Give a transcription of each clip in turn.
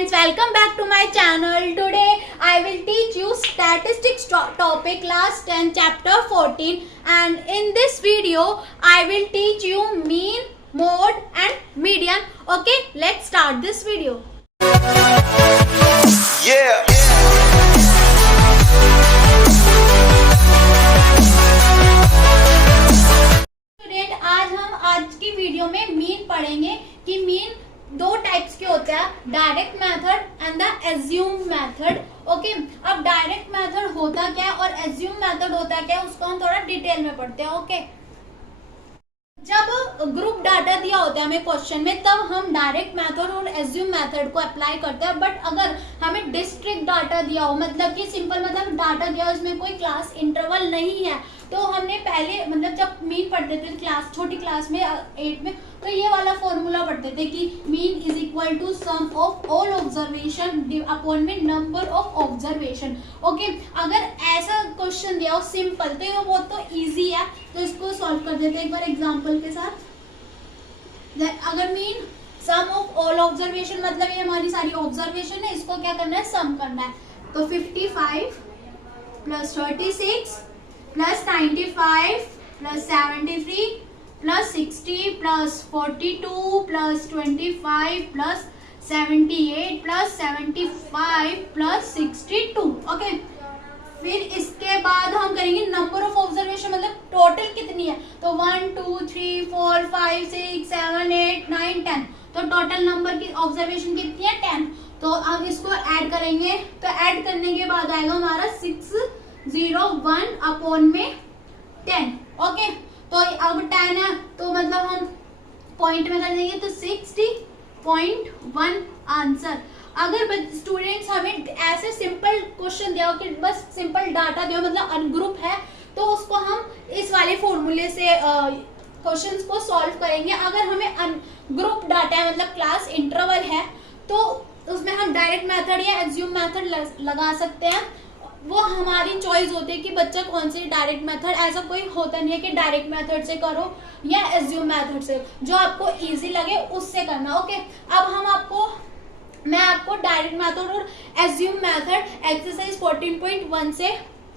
students, welcome back to my channel. Today I will teach you statistics topic class 10 chapter 14, and in this video I will teach you mean, mode and median. Okay, let's start this video. Yeah. Student, आज की video में mean पढ़ेंगे कि mean दो types के होते हैं, direct method and the assume method. Okay, अब डायरेक्ट मेथड होता क्या है और एज्यूम मेथड होता क्या है उसको हम थोड़ा डिटेल में पढ़ते हैं. ओके, जब ग्रुप डाटा दिया होता है हमें क्वेश्चन में, तब हम डायरेक्ट मेथड और एज्यूम मेथड को अप्लाई करते हैं. बट अगर हमें डिस्ट्रिक्ट डाटा दिया हो, मतलब कि सिंपल मतलब डाटा दिया हो उसमें कोई क्लास इंटरवल नहीं है, तो हमने पहले मतलब जब मीन पढ़ते थे क्लास छोटी क्लास में 8 में, तो ये वाला फॉर्मूला पढ़ते थे कि mean is equal to sum of all observation upon में नंबर ऑफ ऑब्जर्वेशन. ओके, अगर ऐसा क्वेश्चन दिया हो सिंपल, तो ये बहुत तो इजी है, तो इसको सॉल्व कर देते हैं एक बार एग्जांपल के साथ. अगर mean sum of all observation मतलब ये हमारी सारी ऑब्जर्वेशन है, इसको क्या करना है, सम करना है. तो 55 plus 36 plus 95 plus 73 plus 60 plus 42 plus 25 plus 78 plus 75 plus 62. Okay, फिर इसके बाद हम करेंगे नंबर ऑफ ऑब्जर्वेशन, मतलब टोटल कितनी है. तो 1 2 3 4 5 6 7 8 9 10, तो टोटल नंबर की ऑब्जर्वेशन कितनी है, 10. तो अब इसको ऐड करेंगे, तो ऐड करने के बाद आएगा हमारा 601 अपॉन में 10. ओके, तो अब 10 है तो मतलब हम पॉइंट में कर देंगे, तो 60.1 आंसर. अगर स्टूडेंट्स हमें ऐसे सिंपल क्वेश्चन दिया हो कि बस सिंपल डाटा दिया हो, मतलब अनग्रुप है, तो उसको हम इस वाले फॉर्मूले से क्वेश्चंस को सॉल्व करेंगे. अगर हमें अनग्रुप डाटा है, मतलब क्लास इंटरवल है, तो उसमें हम डायरेक्ट मेथड या एज्यूम मेथड लगा सकते हैं. वो हमारी चॉइस होती है कि बच्चा कौन सी डायरेक्ट मेथड, ऐसा कोई होता नहीं है कि डायरेक्ट मेथड से करो या एज्यूम मेथड से, जो आपको इजी लगे उससे करना. ओके, अब मैं आपको डायरेक्ट मेथड और एज्यूम मेथड एक्सरसाइज 14.1 से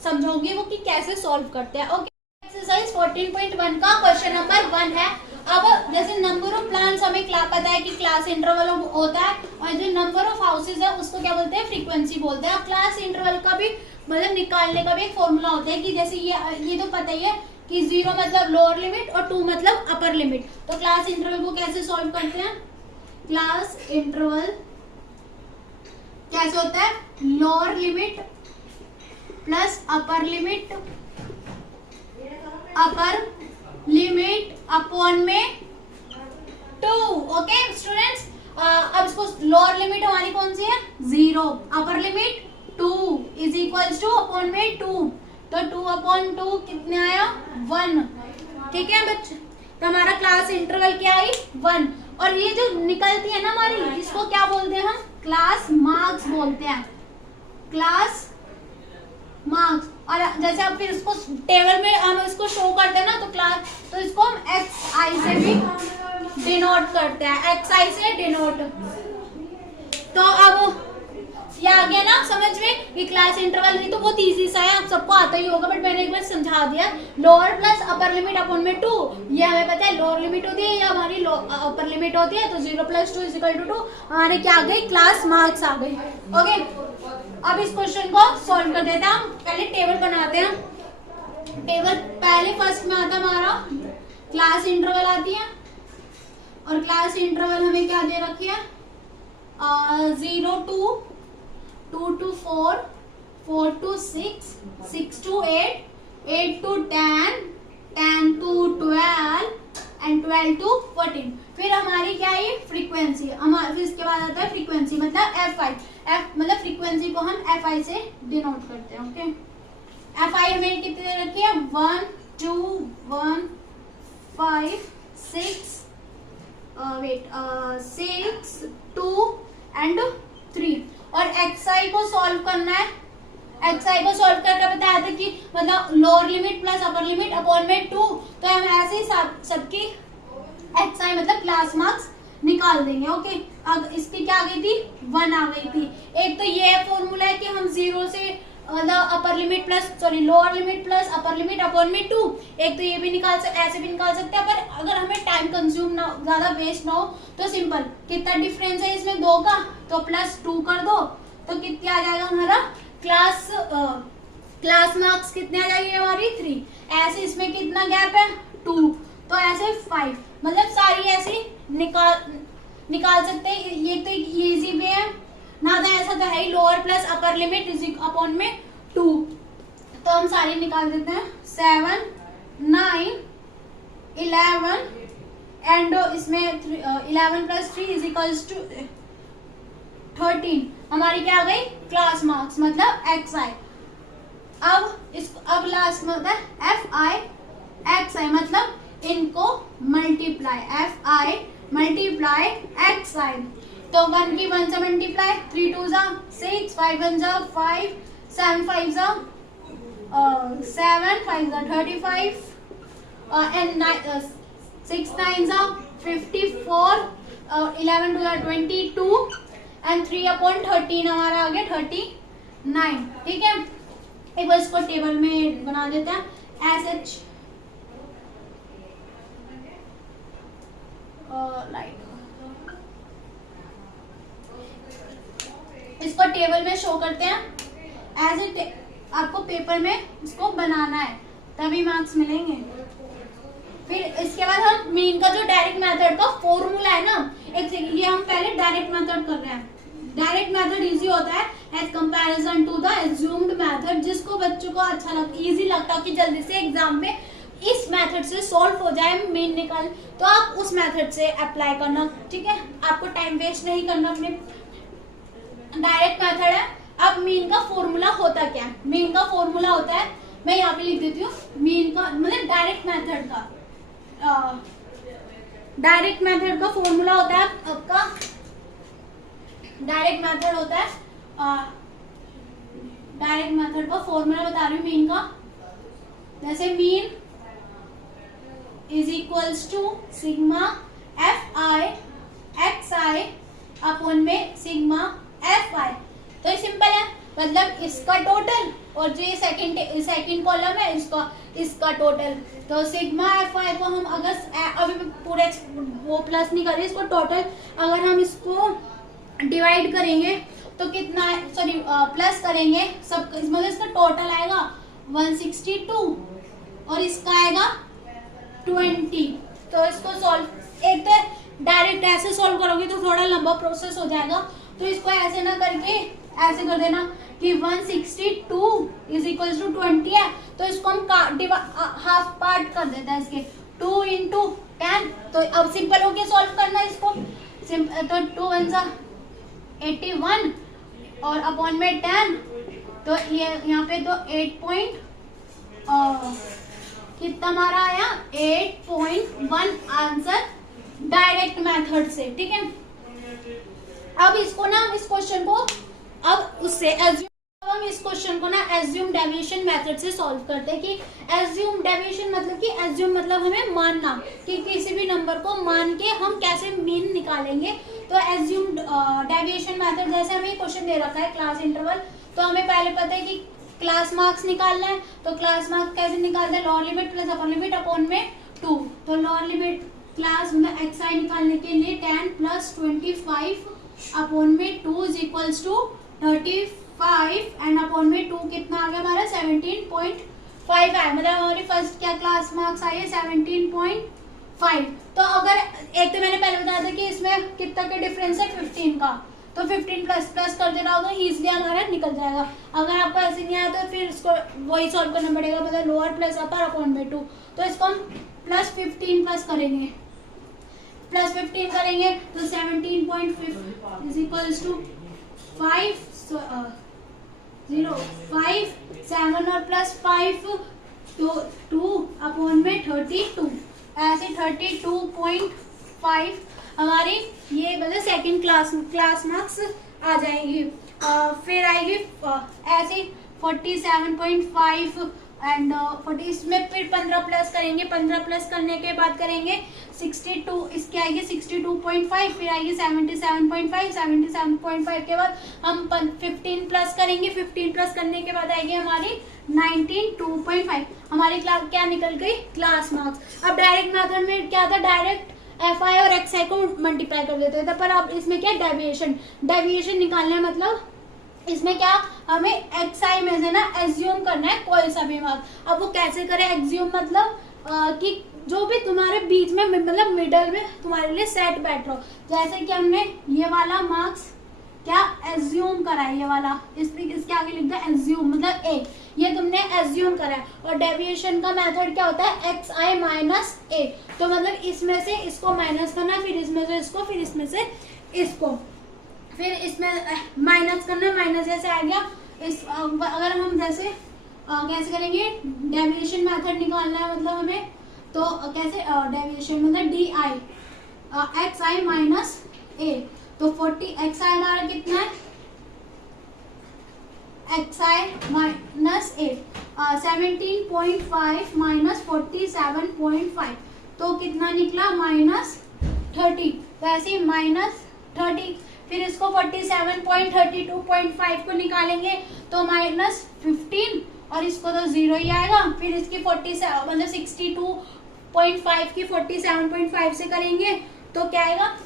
समझाऊंगी वो कि कैसे सॉल्व करते हैं. ओके, एक्सरसाइज 14.1 का क्वेश्चन नंबर 1 है. अब जैसे नंबर ऑफ प्लांट्स हमें पता है कि क्लास इंटरवल होता है, और जो नंबर ऑफ हाउसेज है उसको क्या बोलते हैं, फ्रीक्वेंसी बोलते हैं. क्लास इंटरवल का भी मतलब निकालने का भी एक फॉर्मूला होता है कि जैसे ये तो पता ही है कि 0 मतलब लोअर लिमिट और 2 मतलब अपर लिमिट. तो क्लास इंटरवल को कैसे सॉल्व करते हैं, क्लास इंटरवल कैसे होता है, lower limit plus upper limit upon n 2. Okay students, अब इसको लोअर लिमिट हमारी कौन सी है, 0, upper limit 2 is equals two upon n 2, तो 2 अपॉन 2 कितने आया, 1. ठीक है बच्चे, तो हमारा क्लास इंटरवल क्या आई, 1. और ये जो निकलती है ना हमारी, इसको क्या बोलते हैं हम, क्लास मार्क्स बोलते हैं, क्लास मार्क्स. और जैसे अब फिर इसको टेबल में हम इसको शो करते हैं ना, तो इसको हम XI से भी डिनोट करते हैं, XI से डिनोट. तो अब ये आ गया ना समझ में कि क्लास इंटरवल नहीं तो बहुत इजी सा है, आप सबको आता ही होगा, बट मैंने एक बार समझा दिया. Lower plus upper limit upon n 2, ये हमें पता है लोअर लिमिट होती है या हमारी अपर लिमिट होती है. तो 0 + 2 = 2, हमारे क्या आ गई, क्लास मार्क्स आ गई. ओके, अब इस क्वेश्चन को सॉल्व कर देते हैं. हम पहले टेबल बनाते हैं. टेबल पहले फर्स्ट में आता हमारा क्लास इंटरवल आती है, और क्लास इंटरवल हमें क्या दे रखी है, 0 to 2 to 4, 4 to 6, 6 to 8, 8 to 10, 10 to 12 and 12 to 14. फिर हमारी क्या है, फ्रीक्वेंसी. फिर इसके बाद आता है फ्रीक्वेंसी मतलब FI. मतलब फ्रीक्वेंसी को हम FI से डिनोट करते हैं. ओके, FI हमें कितनी दे रखी है, 1 2 1 5 6 6 2 and 3. और XI को सॉल्व करना है. XI को सॉल्व करके बताया था कि मतलब lower limit plus upper limit upon n 2, तो हम ऐसे ही सबकी XI मतलब क्लास मार्क्स निकाल देंगे. ओके, अब इसकी क्या आ गई थी 1 आ गई थी। एक तो ये फॉर्मूला है कि हम 0 से upper limit plus sorry lower limit plus upper limit upon n 2, एक तो ये भी ऐसे भी निकाल सकते हैं, पर अगर हमें टाइम कंज्यूम ना ज्यादा वेस्ट ना हो तो सिंपल, कितना डिफरेंस है इसमें 2 का, तो +2 कर दो तो कितनी आ जाएगा हमारा क्लास मार्क्स कितने आ जाएंगे हमारी 3। ऐसे इसमें कितना गैप है 2, तो ऐसे 5, मतलब सारी ऐसी निकाल सकते हैं। ये तो इजी वे है ना, तो ऐसा तो है ही lower plus upper limit is upon n 2, तो हम सारी निकाल देते हैं 7 9 11 एंड इसमें 11 + 3 = 13। हमारी क्या आ गई क्लास मार्क्स मतलब XI। अब लास्ट में होता है FI XI, मतलब इनको मल्टीप्लाई, FI मल्टीप्लाई XI। तो 1 की 1 से मल्टीप्लाई, 3 2 = 6, 5 1 = 5, 7 5 = 7, 5 = 35 and 6 9 = 54, 11 2 = 22 एंड 3/13 हमारा आ गया 39। ठीक है, एक बार इसको टेबल में बना देते हैं SH लाइक, इसको टेबल में शो करते हैं एज ए, आपको पेपर में इसको बनाना है तभी मार्क्स मिलेंगे। फिर इसके बाद हम मीन का जो डायरेक्ट मेथड का फॉर्मूला है ना, ये हम पहले डायरेक्ट मेथड कर रहे हैं। डायरेक्ट मेथड इजी होता है as comparison to the assumed method, जिसको बच्चों को अच्छा इजी लगता है कि जल्दी से एग्जाम में इस मेथड से सॉल्व हो जाए मीन निकाल, तो आप उस मेथड से अप्लाई करना। ठीक है, आपको टाइम वेस्ट नहीं करना अपने। डायरेक्ट मेथड है। अब मीन का फॉर्मूला होता क्या है? मीन का फॉर्मूला होता है, मैं यहाँ पे लिख देती हूँ, मीन का मतलब डायरेक्ट मेथड का फॉर्मूला होता है आपका, डायरेक्ट मेथड होता है, डायरेक्ट मेथड का फॉर्मूला बता रही हूँ मीन का। जैसे mean = sigma FI XI upon n sigma FI। तो ये सिंपल है, मतलब इसका टोटल और जो ये सेकंड कॉलम है इसका टोटल। तो सिग्मा FI को हम अगर अभी पूरे वो प्लस नहीं करें, इसको टोटल अगर हम इसको डिवाइड करेंगे तो कितना, सॉरी प्लस करेंगे सब, मतलब इसका टोटल आएगा 162 और इसका आएगा 20। तो इसको सॉल्व, एक तो डायरेक्ट ऐसे सॉल्व करोगे तो थोड़ा लंबा प्रोसेस हो जाएगा, तो इसको ऐसे ना करके ऐसे कर देना कि 162 = 20 है, तो इसको हम हाफ पार्ट कर देते हैं इसके, 2 × 10। तो अब सिंपल हो गया सॉल्व करना इसको, तो 2 1 = 81 और अपॉन में 10, तो ये यहाँ पे तो 8 कितना हमारा आया 8.1 आंसर डायरेक्ट मेथड से। ठीक है, अब इसको ना इस क्वेश्चन को अब उससे हम इस क्वेश्चन को ना एज्यूम डेविएशन मेथड से सॉल्व करते हैं। कि एज्यूम डेविएशन मतलब कि एज्यूम मतलब हमें मानना कि किसी भी नंबर को मान के हम कैसे मीन निकालेंगे। तो एज्यूम डेविएशन मेथड, जैसे हमें क्वेश्चन दे रखा है क्लास इंटरवल, तो हमें पहले पता है कि क्लास मार्क्स निकालना है। तो क्लास मार्क्स कैसे निकालते हैं, lower limit plus upper limit upon n 2। तो लोअर लिमिट क्लास में XI निकालने के लिए 10 + 25 upon n 2 = 35 and upon n 2 कितना आ गया हमारा 17.5 है, मतलब हमारी फर्स्ट क्या क्लास मार्क्स आई है 17.5। तो अगर एक तो मैंने पहले बताया था कि इसमें कितना का डिफरेंस है 15 का, तो 15 प्लस कर देना होगा, इजीली हमारा निकल जाएगा। अगर आपको ऐसे नहीं आया तो फिर इसको वही सॉल्व करना पड़ेगा, मतलब लोअर प्लस अपर अपॉन में 2। तो इसको हम +15 प्लस करेंगे, +15 करेंगे तो 17.5 = 5 0 5 7 और +5 तो 2 अपॉन में 32, ऐसे 32.5 हमारी ये मतलब सेकंड क्लास मार्क्स आ जाएंगी। फिर आएगी ऐसे 47.5 एंड 40, इसमें फिर 15 प्लस करेंगे, 15 प्लस करने के बाद करेंगे 62, इसकी आएगी 62.5, फिर आएगी 77.5, 77.5 के बाद हम 15 प्लस करेंगे, 15 प्लस करने के बाद आएगी हमारी 92.5, हमारी क्लास क्या निकल गई, क्लास मार्क्स। अब डायरेक्ट मेथड में क्या था, डायरेक्ट एफ आई और एक्स आई को मल्टीप्लाई कर देते थे, पर अब इसमें क्या डेविएशन, डेविएशन निकालना है, मतलब इसमें क्या हमें एक्स आई में से ना एज्यूम करना है कोई सा भी मार्क्स। अब वो कैसे करें एज्यूम, मतलब कि जो भी तुम्हारे बीच में मतलब मिडल में तुम्हारे लिए सेट बैठ रहा हो, जैसे कि हमने ये वाला मार्क्स क्या एज्यूम करा है, ये वाला इसके आगे लिख दिया एज्यूम, मतलब ए, ये तुमने एज्यूम करा है। और डेविएशन का मेथड क्या होता है, एक्स आई माइनस ए, तो मतलब इसमें से इसको माइनस करना, फिर इसमें से इसको, फिर इसमें से इसको, फिर इसमें माइनस करना, माइनस जैसे आ गया इस, अगर हम जैसे कैसे करेंगे, डेविएशन मेथड निकालना है मतलब हमें, तो कैसे डेविएशन मतलब d i x i minus a, तो 40 एक्स आई हमारा कितना है, x i minus a 17.5 minus 47.5, तो कितना निकला -30, वैसे -30, फिर इसको 47.32.5 को निकालेंगे तो -15, और इसको तो 0 ही आएगा, फिर इसकी 47 मतलब 62.5 की 47.5 से करेंगे तो क्या आएगा,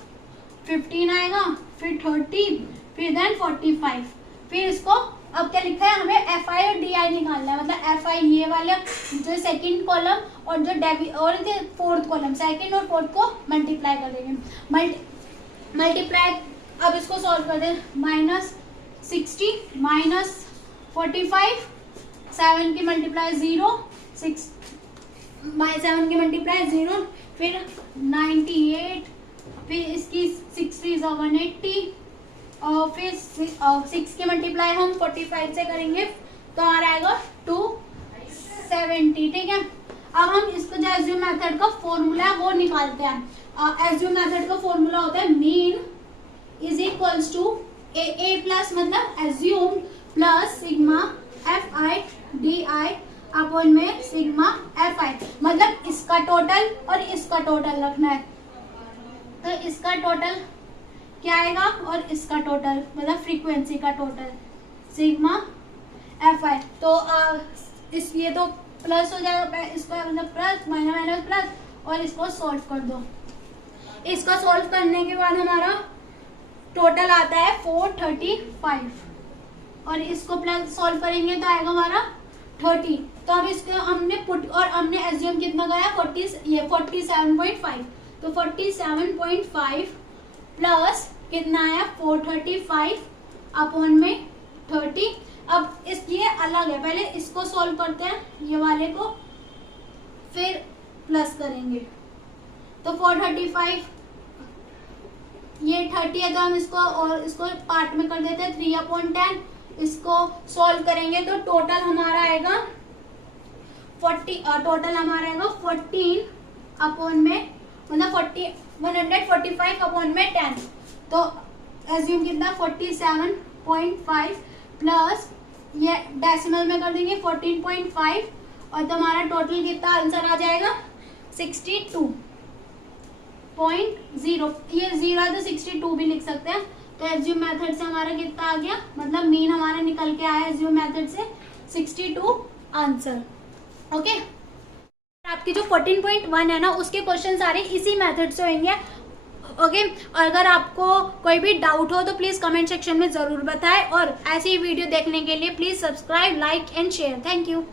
15 आएगा, फिर 30, फिर देन 45, फिर इसको अब क्या लिखा है, हमें एफ आई और डी आई निकालना है, मतलब एफ आई ये वाला जो सेकंड कॉलम और जो और फोर्थ कॉलम, सेकंड और फोर्थ को मल्टीप्लाई कर देंगे, मल्टीप्लाई। अब इसको सॉल्व कर दें, -60 -45, 7 की मल्टीप्लाई 0, 7 की मल्टीप्लाई 0, फिर 98, फिर इसकी 6 is 180, और फिर 6 की मल्टीप्लाई हम 45 से करेंगे तो हमारा आएगा 270, ठीक है। अब हम इसको जो एज्यूम मेथड का फॉर्मूला है वो निकालते हैं। एज्यूम मेथड का फॉर्मूला होता है mean is equals to a plus मतलब assume plus sigma f i d i upon n sigma f i, मतलब इसका टोटल और इसका टोटल रखना है, तो इसका टोटल क्या आएगा और इसका टोटल मतलब फ्रीक्वेंसी का टोटल सिग्मा एफ आई, तो इस ये तो प्लस हो जाएगा, इसका मतलब प्लस माइनस प्लस, और इसको सॉल्व कर दो। इसको सॉल्व करने के बाद हमारा टोटल आता है 435, और इसको प्लस सॉल्व करेंगे तो आएगा हमारा 30, तो अब इसको हमने पुट और हमने एज्यूम कितना गया 47.5, तो 47.5 प्लस कितना आया 435 अपॉन में 30। अब इस ये अलग है, पहले इसको सॉल्व करते हैं ये वाले को, फिर प्लस करेंगे, तो 435 ये 30 है, तो हम इसको और इसको पार्ट में कर देते हैं 3/10, इसको सॉल्व करेंगे तो टोटल हमारा आएगा 14 अपॉन में मतलब 145 अपॉन में 10, तो एज्यूम कितना 47.5 प्लस ये डेसिमल में कर देंगे 14.5, और तो हमारा टोटल कितना आंसर आ जाएगा 62.0, ये 0 है तो 62 भी लिख सकते हैं। तो एज्यूम मेथड से हमारा कितना आ गया, मतलब मीन हमारा निकल के आया एज्यूम मेथड से 62 आंसर। ओके, आपकी जो 14.1 है ना उसके क्वेश्चन सारे इसी मेथड से होंगे। ओके, अगर आपको कोई भी डाउट हो तो प्लीज़ कमेंट सेक्शन में ज़रूर बताएं, और ऐसी वीडियो देखने के लिए please subscribe, like and share. Thank you.